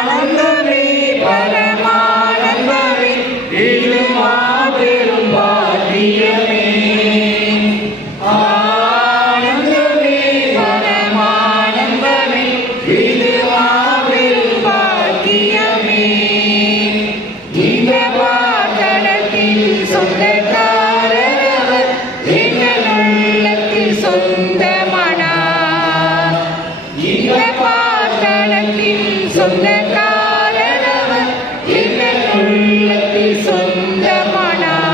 ஆனந்தமே பரமானந்தமே இது மாபெரும் பாக்கியமே. ஆனந்தமே பரமானந்தமே இது மாபெரும் பாக்கியமே. இந்த பாட்டடத்தின் சொந்தக்காரர் எங்கள் உள்ளத்தில் சொந்தமானார். இந்த பாட்டடத்தின் சொந்தக்காரர் எங்கள் உள்ளத்தில் சொந்தமானார்.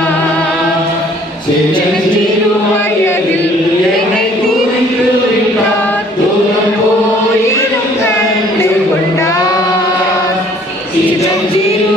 சிறு வயதில் என்னை கூர்ந்து விட்டார், தூரம் போயிலும் கண்டு கொண்டார். சிறு